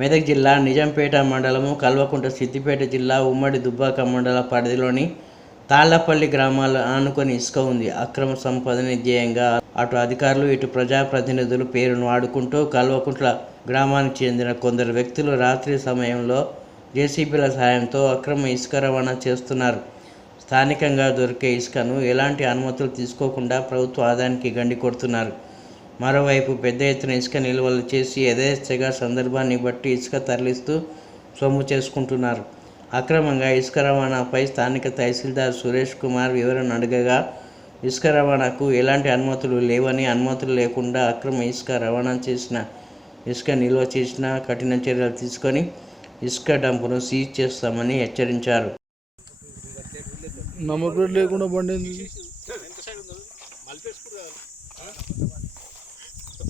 మెదక్ జిల్లా నిజాంపేట మండలము కల్వకుంట సిద్దిపేట జిల్లా ఉమ్మడి దుబ్బాక మండల పరిధిలోని తాళ్ళపల్లి గ్రామాలు ఆనుకొని ఇసుక ఉంది. అక్రమ సంపదని ధ్యేయంగా అటు అధికారులు ఇటు ప్రజాప్రతినిధులు పేరును వాడుకుంటూ కల్వకుంట్ల గ్రామానికి చెందిన కొందరు వ్యక్తులు రాత్రి సమయంలో జేసీబీల సహాయంతో అక్రమ ఇసుక రవాణా చేస్తున్నారు. స్థానికంగా దొరికే ఇసుకను ఎలాంటి అనుమతులు తీసుకోకుండా ప్రభుత్వ ఆదాయానికి గండి కొడుతున్నారు. మరోవైపు పెద్ద ఎత్తున ఇసుక నిల్వలు చేసి యథేచ్ఛగా సందర్భాన్ని బట్టి ఇసుక తరలిస్తూ సొమ్ము చేసుకుంటున్నారు. అక్రమంగా ఇసుక రవాణాపై స్థానిక తహసీల్దార్ సురేష్ కుమార్ వివరణ అడగగా ఇసుక రవాణాకు ఎలాంటి అనుమతులు లేవని అనుమతులు లేకుండా అక్రమ ఇసుక రవాణా చేసిన ఇసుక నిల్వ చేసిన కఠిన చర్యలు తీసుకొని ఇసుక డంపును సీజ్ చేస్తామని హెచ్చరించారు. లేకుండా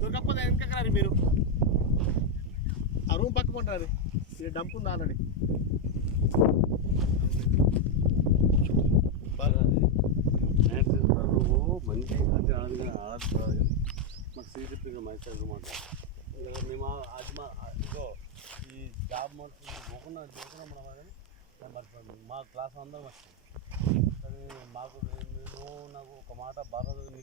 దొరకకపోతే వెనకకి రారు మీరు. ఆ రూమ్ పక్కకుంటారు ఇది డంప్ ఉంది ఆల్రెడీ? నువ్వు మంచి అంటే ఆడగా ఆడదు మాకు మంచి మేము అది మా ఈ జాబ్ మొత్తం పోకుండా చేసుకున్నాం మనం కానీ మా క్లాస్ అందరం వచ్చింది కానీ మాకు నేను నాకు ఒక మాట బాగా నీ